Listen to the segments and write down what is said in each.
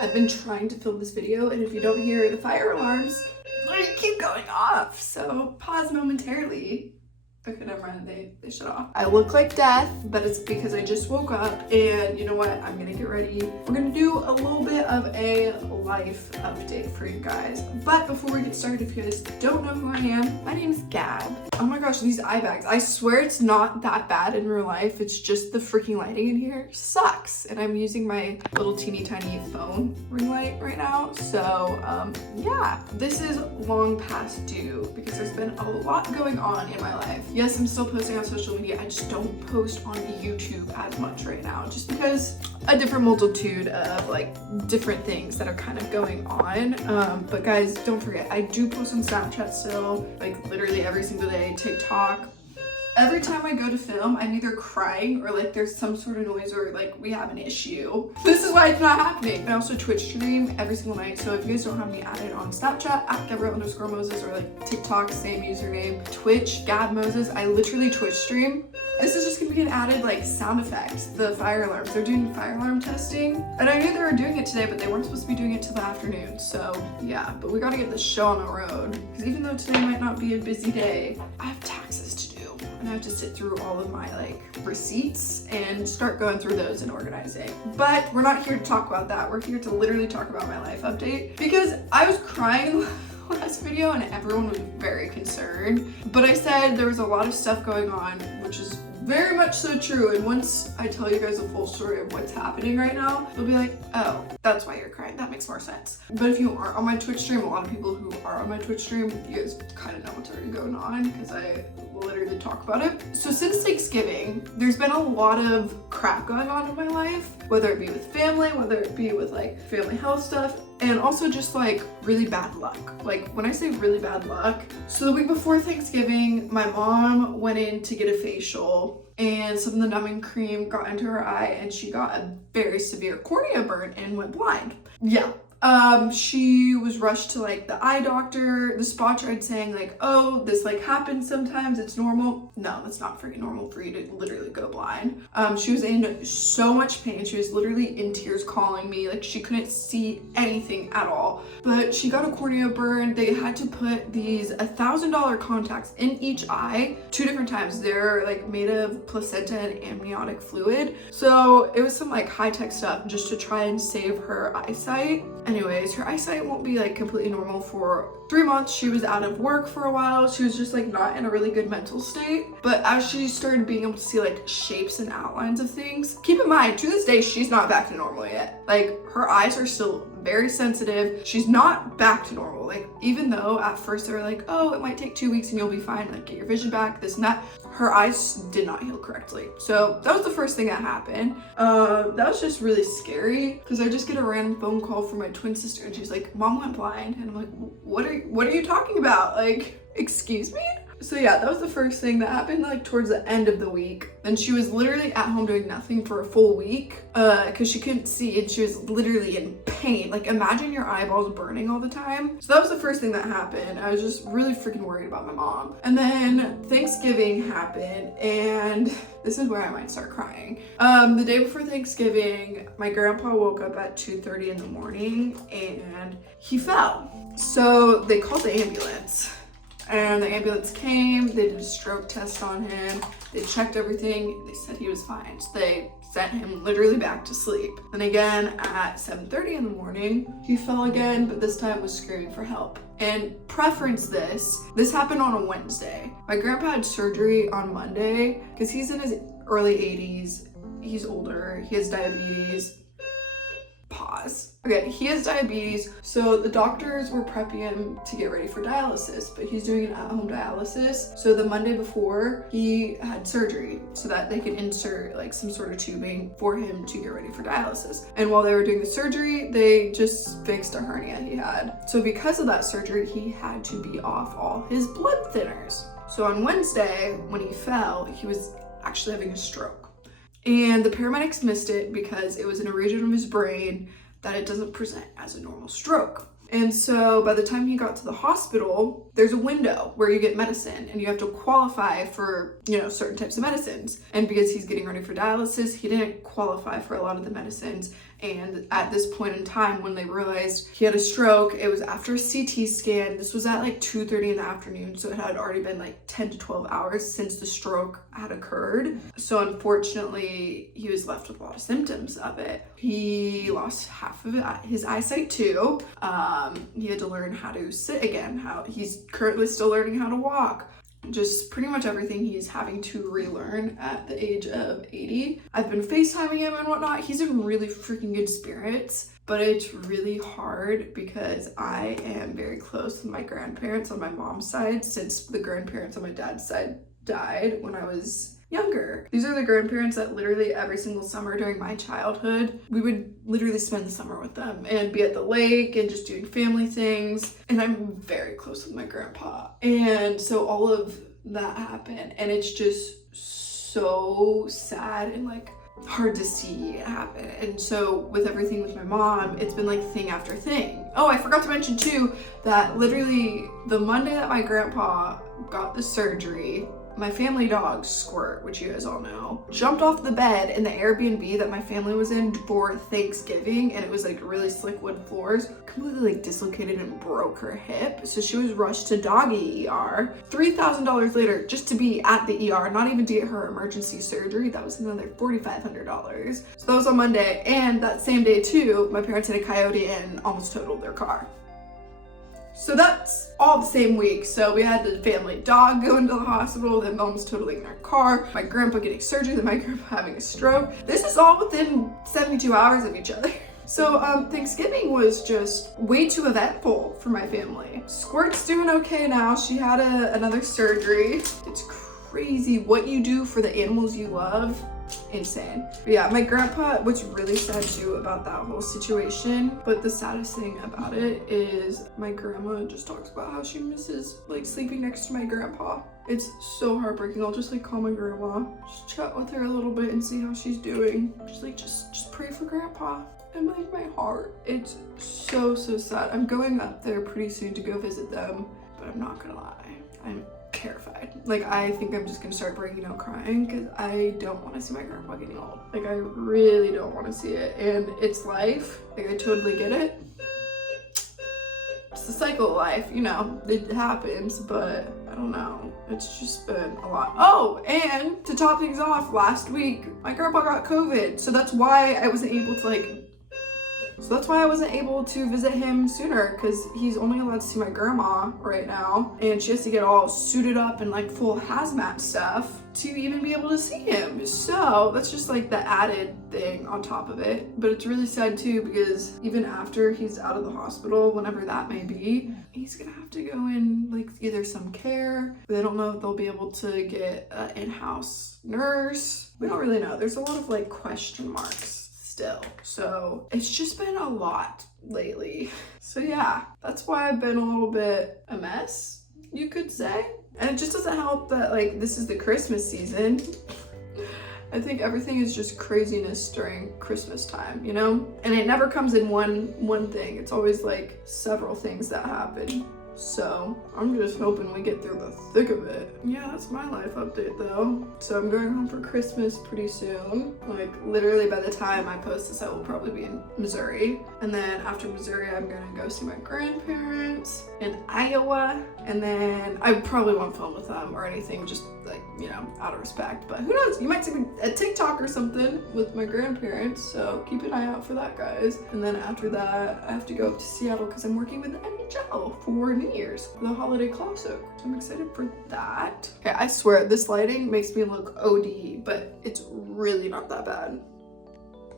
I've been trying to film this video, and if you don't hear the fire alarms, they keep going off. So pause momentarily. Okay, never mind, they shut off. I look like death, but it's because I just woke up, and you know what? I'm gonna get ready. We're gonna do a little bit of a life update for you guys. But before we get started, if you guys don't know who I am, my name is Gab. Oh my gosh, these eye bags. I swear it's not that bad in real life. It's just the freaking lighting in here sucks. And I'm using my little teeny tiny phone ring light right now. So yeah, this is long past due because there's been a lot going on in my life. Yes, I'm still posting on social media. I just don't post on YouTube as much right now, just because a different multitude of like different things that are kind of going on. But guys, don't forget, I do post on Snapchat still, like literally every single day, TikTok. Every time I go to film, I'm either crying or like there's some sort of noise or like we have an issue. This is why it's not happening. I also Twitch stream every single night. So if you guys don't have me added on Snapchat, at Gabrielle_Moses, or like TikTok, same username, Twitch, gabmoses, I literally Twitch stream. This is just gonna be an added like sound effect. The fire alarms, they're doing fire alarm testing. And I knew they were doing it today, but they weren't supposed to be doing it till the afternoon. So yeah, but we gotta get this show on the road. Because even though today might not be a busy day, I have taxes to do. And I have to sit through all of my like receipts and start going through those and organizing. But we're not here to talk about that. We're here to literally talk about my life update, because I was crying last video and everyone was very concerned. But I said there was a lot of stuff going on, which is very much so true. And once I tell you guys the full story of what's happening right now, you'll be like, oh, that's why you're crying. That makes more sense. But if you aren't on my Twitch stream, a lot of people who are on my Twitch stream, you guys kind of know what's already going on because I literally talk about it. So since Thanksgiving, there's been a lot of crap going on in my life, whether it be with family, whether it be with like family health stuff, and also just like really bad luck. Like when I say really bad luck, so the week before Thanksgiving, my mom went in to get a facial and some of the numbing cream got into her eye and she got a very severe cornea burn and went blind. Yeah. She was rushed to like the eye doctor. The spa tried saying like, oh, this like happens sometimes, it's normal. No, it's not freaking normal for you to literally go blind. She was in so much pain. She was literally in tears calling me, like she couldn't see anything at all. But she got a cornea burn. They had to put these $1,000 contacts in each eye 2 different times. They're like made of placenta and amniotic fluid. So it was some like high-tech stuff just to try and save her eyesight. Anyways, her eyesight won't be like completely normal for 3 months. She was out of work for a while. She was just like not in a really good mental state. But as she started being able to see like shapes and outlines of things, keep in mind, to this day, she's not back to normal yet. Like her eyes are still very sensitive. She's not back to normal. Like even though at first they were like, oh, it might take 2 weeks and you'll be fine, like get your vision back, this and that, her eyes did not heal correctly. So that was the first thing that happened. That was just really scary because I just get a random phone call from my twin sister and she's like, mom went blind. And I'm like, what are you talking about? Like, excuse me? So yeah, that was the first thing that happened like towards the end of the week. And she was literally at home doing nothing for a full week because she couldn't see and she was literally in pain. Like imagine your eyeballs burning all the time. So that was the first thing that happened. I was just really freaking worried about my mom. And then Thanksgiving happened and this is where I might start crying. The day before Thanksgiving, my grandpa woke up at 2:30 in the morning and he fell. So they called the ambulance. And the ambulance came, they did a stroke test on him, they checked everything, they said he was fine. So they sent him literally back to sleep. Then again at 7:30 in the morning, he fell again, but this time was screaming for help. And preference this happened on a Wednesday. My grandpa had surgery on Monday because he's in his early 80s, he's older, he has diabetes. Pause. Okay, he has diabetes, so the doctors were prepping him to get ready for dialysis, but he's doing an at-home dialysis. So the Monday before, he had surgery so that they could insert like some sort of tubing for him to get ready for dialysis. And while they were doing the surgery, they just fixed a hernia he had. So because of that surgery, he had to be off all his blood thinners. So on Wednesday, when he fell, he was actually having a stroke. And the paramedics missed it because it was in a region of his brain that it doesn't present as a normal stroke. And so by the time he got to the hospital, there's a window where you get medicine and you have to qualify for, certain types of medicines. And because he's getting ready for dialysis, he didn't qualify for a lot of the medicines. And at this point in time, when they realized he had a stroke, it was after a CT scan. This was at like 2:30 in the afternoon, so it had already been like 10 to 12 hours since the stroke had occurred. So unfortunately, he was left with a lot of symptoms of it. He lost half of his eyesight too. He had to learn how to sit again, how he's currently still learning how to walk. Just pretty much everything he's having to relearn at the age of 80. I've been FaceTiming him and whatnot. He's in really freaking good spirits, but it's really hard because I am very close with my grandparents on my mom's side, since the grandparents on my dad's side died when I was younger. These are the grandparents that literally every single summer during my childhood, we would literally spend the summer with them and be at the lake and just doing family things. And I'm very close with my grandpa. And so all of that happened, and it's just so sad and like hard to see it happen. And so with everything with my mom, it's been like thing after thing. Oh, I forgot to mention too that literally the Monday that my grandpa got the surgery, my family dog, Squirt, which you guys all know, jumped off the bed in the Airbnb that my family was in for Thanksgiving, and it was like really slick wood floors, completely like dislocated and broke her hip. So she was rushed to doggy ER. $3,000 later just to be at the ER, not even to get her emergency surgery. That was another $4,500. So that was on Monday, and that same day too, my parents hit a coyote and almost totaled their car. So that's all the same week. So we had the family dog go into the hospital, then mom's totaling their car, my grandpa getting surgery, then my grandpa having a stroke. This is all within 72 hours of each other. So Thanksgiving was just way too eventful for my family. Squirt's doing okay now. She had another surgery. It's crazy what you do for the animals you love. Insane. But yeah, my grandpa, what's really sad too about that whole situation, but the saddest thing about it is my grandma just talks about how she misses like sleeping next to my grandpa. It's so heartbreaking. I'll just like call my grandma, just chat with her a little bit and see how she's doing. Just pray for grandpa. And like my heart, it's so sad. I'm going up there pretty soon to go visit them, but I'm not gonna lie, I'm terrified. Like, I think I'm just gonna start breaking out crying because I don't want to see my grandpa getting old. Like, I really don't want to see it, and it's life. Like, I totally get it. It's the cycle of life, you know, it happens, but I don't know. It's just been a lot. Oh, and to top things off, last week, my grandpa got COVID, so that's why I wasn't able to visit him sooner, because he's only allowed to see my grandma right now, and she has to get all suited up in like full hazmat stuff to even be able to see him. So that's just like the added thing on top of it. But it's really sad too, because even after he's out of the hospital, whenever that may be, he's gonna have to go in like either some care. They don't know if they'll be able to get an in-house nurse. We don't really know. There's a lot of like question marks still. So it's just been a lot lately. So yeah, that's why I've been a little bit a mess, you could say. And it just doesn't help that like this is the Christmas season. I think everything is just craziness during Christmas time, you know? And it never comes in one thing. It's always like several things that happen. So I'm just hoping we get through the thick of it. Yeah, that's my life update though. So I'm going home for Christmas pretty soon. Like literally by the time I post this, I will probably be in Missouri. And then after Missouri, I'm gonna go see my grandparents in Iowa. And then I probably won't film with them or anything, just like, you know, out of respect. But who knows, you might see me at TikTok or something with my grandparents. So keep an eye out for that, guys. And then after that, I have to go up to Seattle because I'm working with the NHL for New Year's, the holiday classic. So I'm excited for that. Okay, I swear this lighting makes me look OD, but it's really not that bad.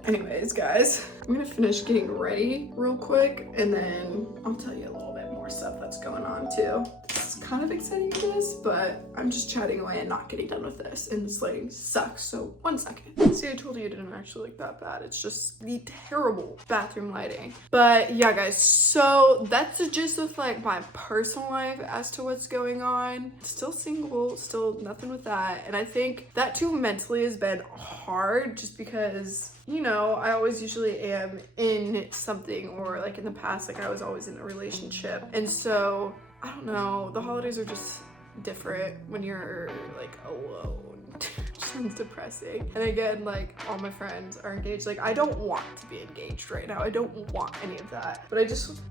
Anyways, guys, I'm gonna finish getting ready real quick, and then I'll tell you a little bit more stuff that's going on too. This is kind of exciting, this, but I'm just chatting away and not getting done with this, and this lighting sucks. So 1 second. See, I told you it didn't actually look that bad. It's just the terrible bathroom lighting. But yeah, guys, so that's the gist of like my personal life as to what's going on. Still single, still nothing with that. And I think that too mentally has been hard, just because, you know, I always usually am in something, or like in the past, like I was always in a relationship. And so, I don't know, the holidays are just different when you're like alone. Just sounds depressing. And again, like all my friends are engaged. Like I don't want to be engaged right now. I don't want any of that. But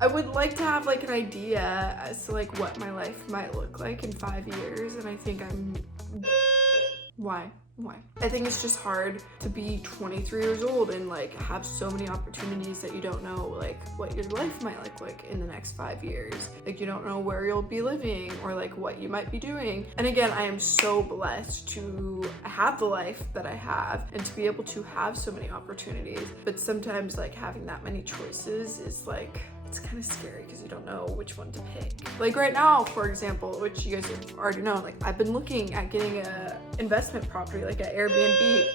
I would like to have like an idea as to like what my life might look like in 5 years. And I think why? I think it's just hard to be 23 years old and like have so many opportunities that you don't know like what your life might look like in the next 5 years. Like you don't know where you'll be living or like what you might be doing. And again, I am so blessed to have the life that I have and to be able to have so many opportunities. But sometimes like having that many choices is like, it's kind of scary because you don't know which one to pick. Like right now, for example, which you guys have already know, like I've been looking at getting a investment property, like an Airbnb.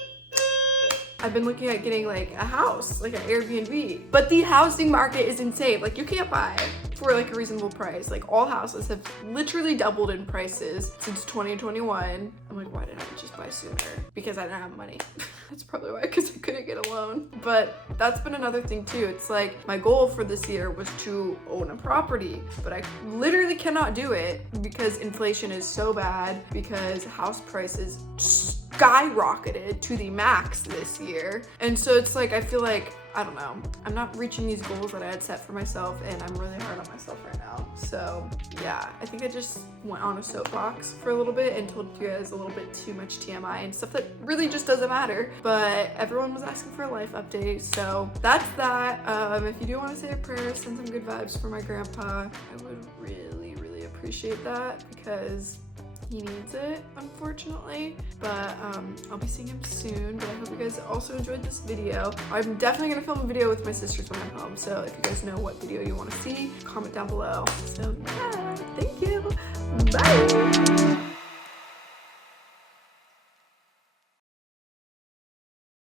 I've been looking at getting like a house, like an Airbnb. But the housing market is insane. Like you can't buy for like a reasonable price. Like all houses have literally doubled in prices since 2021. I'm like, why didn't I just buy sooner? Because I didn't have money. That's probably why, because I couldn't get a loan. But that's been another thing too. It's like my goal for this year was to own a property, but I literally cannot do it because inflation is so bad, because house prices skyrocketed to the max this year. And so it's like, I feel like, I don't know, I'm not reaching these goals that I had set for myself, and I'm really hard on myself right now. So yeah, I think I just went on a soapbox for a little bit and told you guys a little bit too much TMI and stuff that really just doesn't matter. But everyone was asking for a life update, so that's that. If you do want to say a prayer, send some good vibes for my grandpa. I would really, really appreciate that because he needs it, unfortunately. But I'll be seeing him soon. But I hope you guys also enjoyed this video. I'm definitely gonna film a video with my sisters when I'm home, so if you guys know what video you want to see, comment down below. So yeah, thank you, bye.